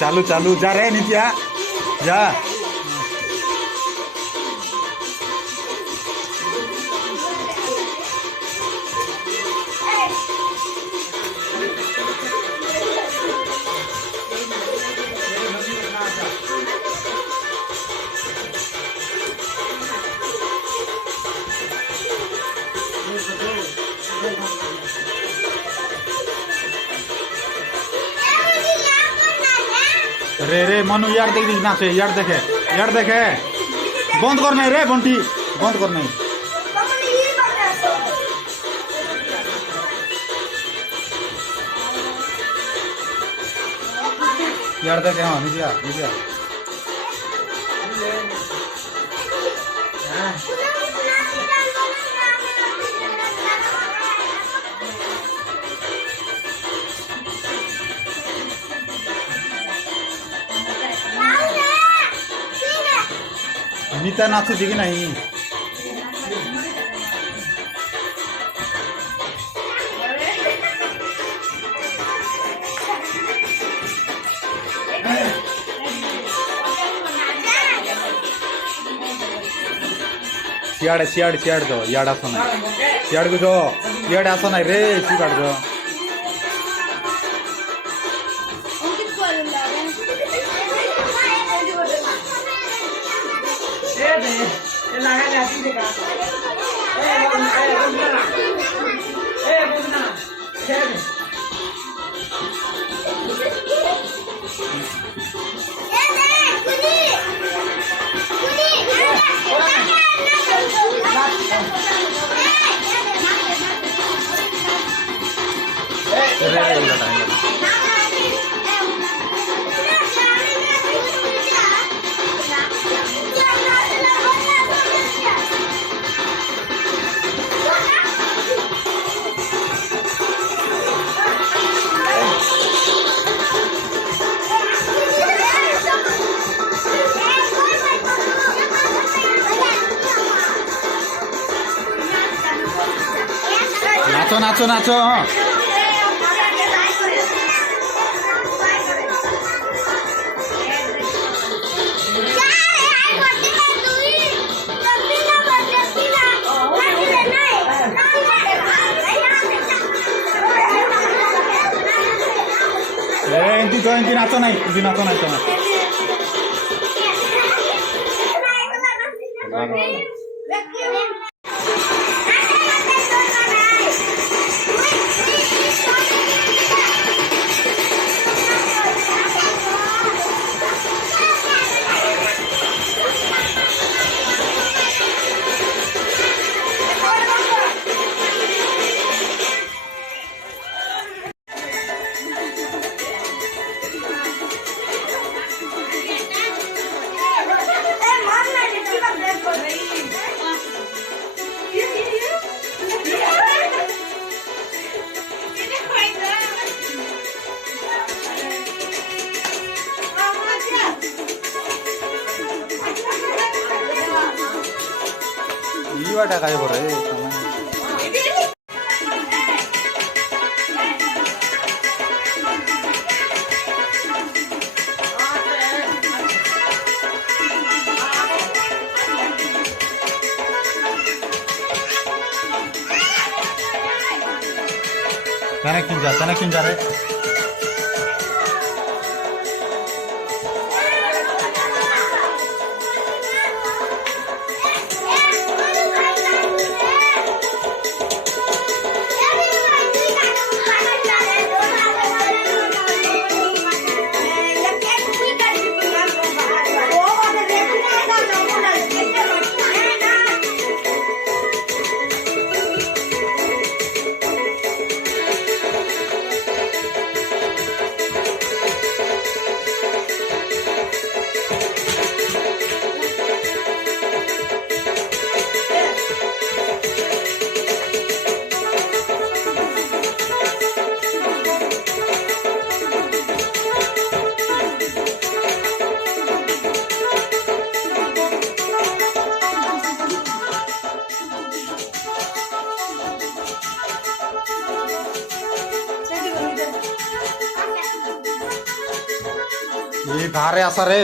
चालू चालू जा रे नित्या जा। रे रे मनु यार देख ना से यार देखे बंद कर नहीं रे बंटी बंद कर नहीं। यार देखे हाँ निजा निजा नीता नाचुची की नाही। सियाड़ दो याड आसो नाही सियाड़ को जो याड आसो नाही रे सी काढ दो। नाचो नाचो नाचो हाँ इनकी नाचो नहीं तुम्हें वाटा काय बरं त्याने किन जा रे এই ধারে আসা রে